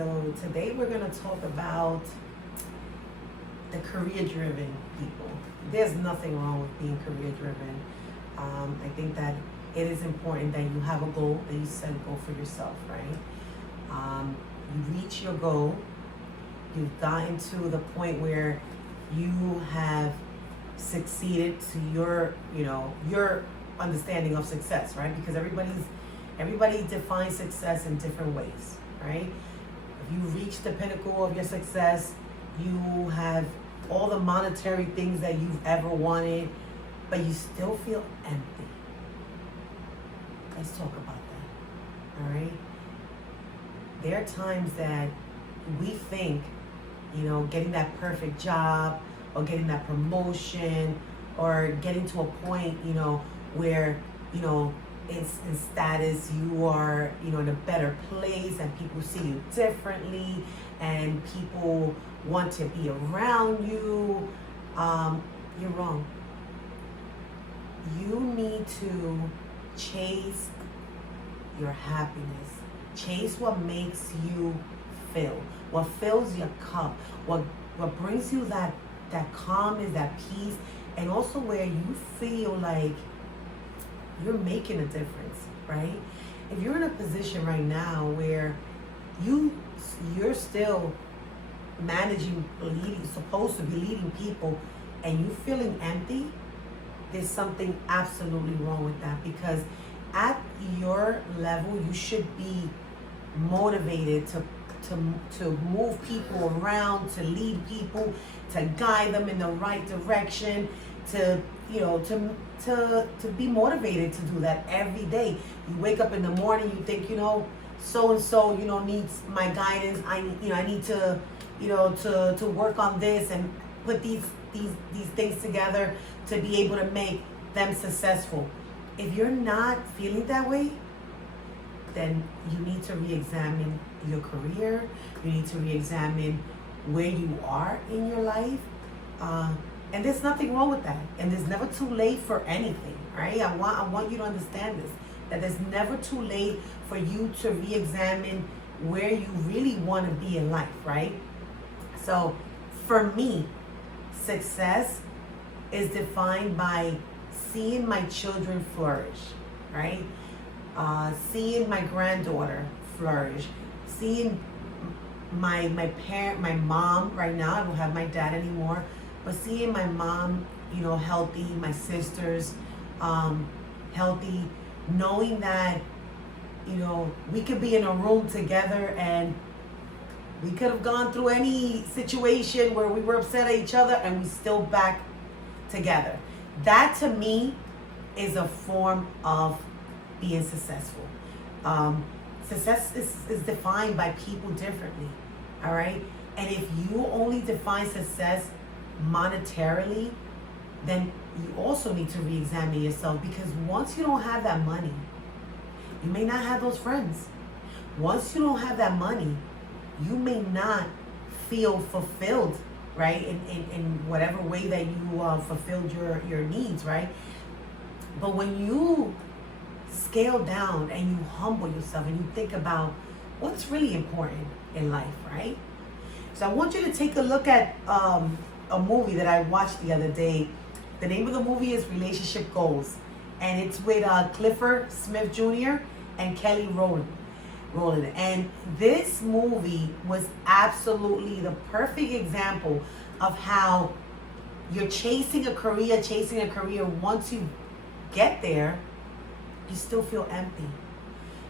So today we're going to talk about the career-driven people. There's nothing wrong with being career-driven. I think that it is important that you have a goal, that you set a goal for yourself, right? You reach your goal. You've gotten to the point where you have succeeded to your understanding of success, right? Because everybody defines success in different ways, right? If you reach the pinnacle of your success, you have all the monetary things that you've ever wanted, but you still feel empty. Let's talk about that, all right? There are times that we think, getting that perfect job or getting that promotion or getting to a point, where, it's in status, you are, in a better place and people see you differently and people want to be around you. You're wrong. You need to chase your happiness. Chase what makes you fill, what fills your cup, what brings you that calmness, that peace, and also where you feel like you're making a difference, right? If you're in a position right now where you're still managing, leading, supposed to be leading people, and you feeling empty, there's something absolutely wrong with that, because at your level you should be motivated to move people around, to lead people, to guide them in the right direction, to be motivated to do that every day. You wake up in the morning, you think, so and so, needs my guidance. I need to, to work on this and put these things together to be able to make them successful. If you're not feeling that way, then you need to re-examine your career. You need to re-examine where you are in your life. And there's nothing wrong with that. And there's never too late for anything, right? I want you to understand this, that there's never too late for you to re-examine where you really want to be in life, right? So for me, success is defined by seeing my children flourish, right? Seeing my granddaughter flourish, seeing my mom right now. I don't have my dad anymore, but seeing my mom, healthy, my sisters, healthy, knowing that, we could be in a room together and we could have gone through any situation where we were upset at each other and we still back together. That to me is a form of being successful. Success is defined by people differently, all right? And if you only define success monetarily, then you also need to re-examine yourself, because once you don't have that money, you may not have those friends. Once you don't have that money, you may not feel fulfilled, right? In whatever way that you fulfilled your needs, right? But when you scale down and you humble yourself and you think about what's really important in life, right? So I want you to take a look at a movie that I watched the other day. The name of the movie is Relationship Goals, and it's with Clifford Smith Jr. and Kelly Rowland. And this movie was absolutely the perfect example of how you're chasing a career. Once you get there, you still feel empty.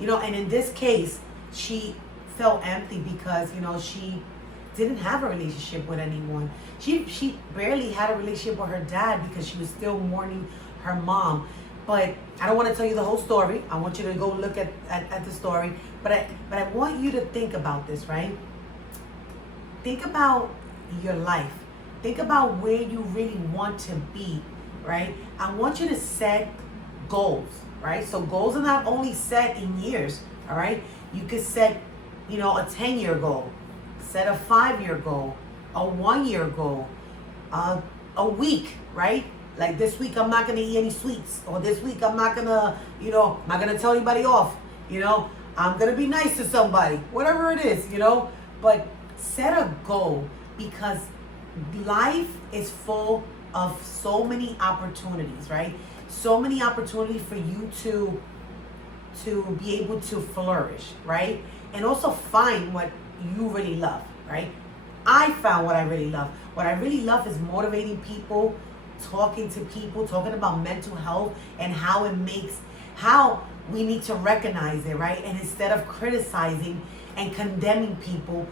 And in this case, she felt empty because, she didn't have a relationship with anyone. She barely had a relationship with her dad because she was still mourning her mom. But I don't want to tell you the whole story. I want you to go look at the story. But I want you to think about this, right? Think about your life. Think about where you really want to be, right? I want you to set goals, right? So goals are not only set in years, all right? You could set, a 10-year goal, set a 5-year goal, a 1-year goal, a week, right? Like this week I'm not gonna eat any sweets, or this week I'm not gonna, I'm not gonna tell anybody off, I'm going to be nice to somebody, whatever it is, you know. But set a goal, because life is full of so many opportunities, right? So many opportunities for you to be able to flourish, right? And also find what you really love, right? I found what I really love. What I really love is motivating people, talking to people, talking about mental health and how we need to recognize it, right? And instead of criticizing and condemning people,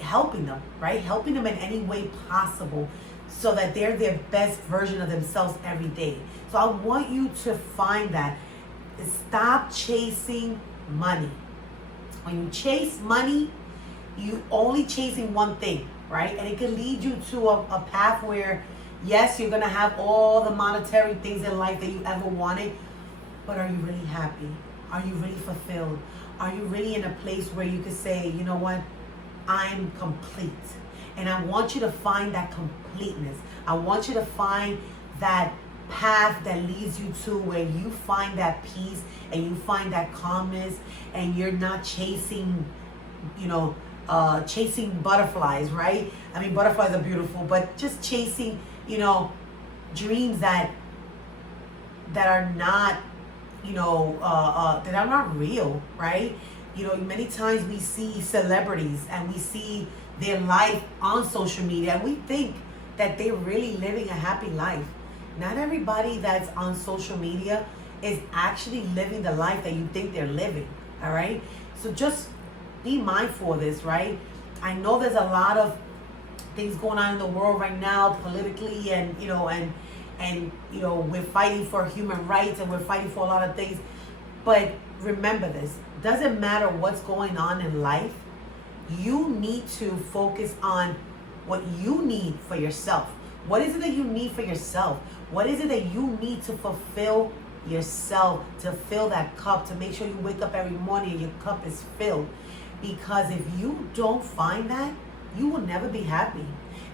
helping them, right? Helping them in any way possible so that they're their best version of themselves every day. So I want you to find that. Stop chasing money. When you chase money, you only chasing one thing, right? And it can lead you to a path where, yes, you're going to have all the monetary things in life that you ever wanted, but are you really happy? Are you really fulfilled? Are you really in a place where you could say, you know what, I'm complete? And I want you to find that completeness. I want you to find that path that leads you to where you find that peace and you find that calmness, and you're not chasing, chasing butterflies, right? I mean, butterflies are beautiful, but just chasing, dreams that are not, that are not real, right? Many times we see celebrities and we see their life on social media and we think that they're really living a happy life. Not everybody that's on social media is actually living the life that you think they're living, all right? So just be mindful of this, right? I know there's a lot of things going on in the world right now politically, and we're fighting for human rights and we're fighting for a lot of things. But remember this, doesn't matter what's going on in life, you need to focus on what you need for yourself. What is it that you need for yourself? What is it that you need to fulfill yourself, to fill that cup, to make sure you wake up every morning and your cup is filled? Because if you don't find that, you will never be happy.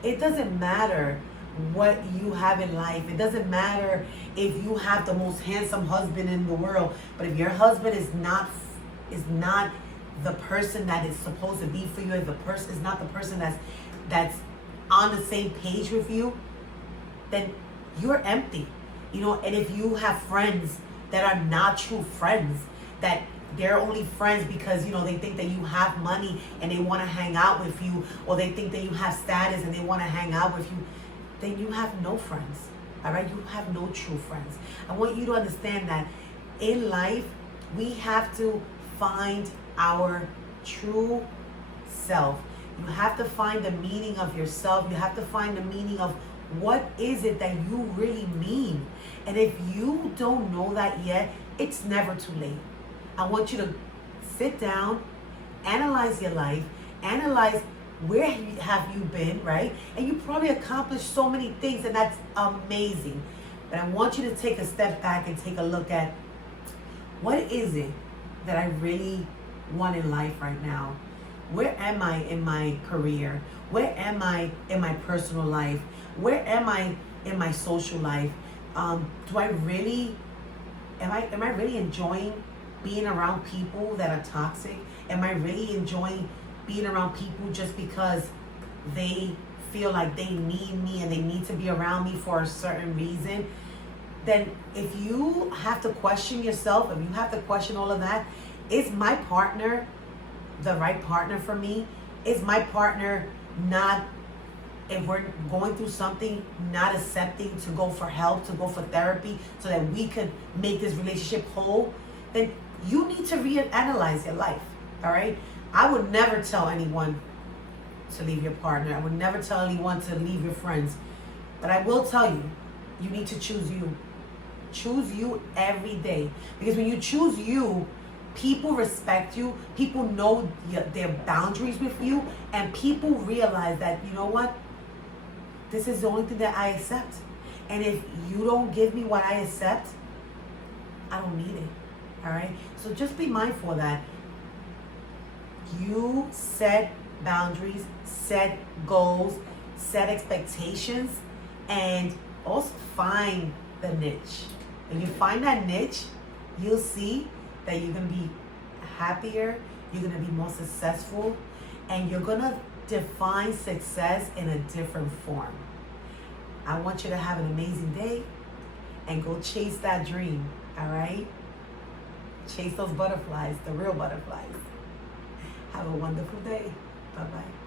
It doesn't matter what you have in life. It doesn't matter if you have the most handsome husband in the world, but if your husband is not the person that is supposed to be for you, if the person is not the person that's on the same page with you, then you're empty. And if you have friends that are not true friends, that they're only friends because they think that you have money and they want to hang out with you, or they think that you have status and they want to hang out with you, then you have no friends. All right, you have no true friends. I want you to understand that in life we have to find our true self. You have to find the meaning of yourself. You have to find the meaning of what is it that you really mean. And if you don't know that yet, it's never too late. I want you to sit down, analyze your life, analyze where have you been, right? And you probably accomplished so many things, and that's amazing. But I want you to take a step back and take a look at, what is it that I really want in life right now? Where am I in my career? Where am I in my personal life? Where am I in my social life? Am I really enjoying being around people that are toxic? Am I really enjoying being around people just because they feel like they need me and they need to be around me for a certain reason? Then if you have to question yourself, if you have to question all of that, is my partner the right partner for me? Is my partner not, if we're going through something, not accepting to go for help, to go for therapy so that we could make this relationship whole? Then you need to reanalyze your life, all right? I would never tell anyone to leave your partner. I would never tell anyone to leave your friends. But I will tell you, you need to choose you. Choose you every day. Because when you choose you, people respect you, people know their boundaries with you, and people realize that, you know what, this is the only thing that I accept. And if you don't give me what I accept, I don't need it. All right? So just be mindful of that. You set boundaries, set goals, set expectations, and also find the niche. When you find that niche, you'll see that you can be happier, you're going to be more successful, and you're going to define success in a different form. I want you to have an amazing day and go chase that dream, all right? Chase those butterflies, the real butterflies. Have a wonderful day. Bye-bye.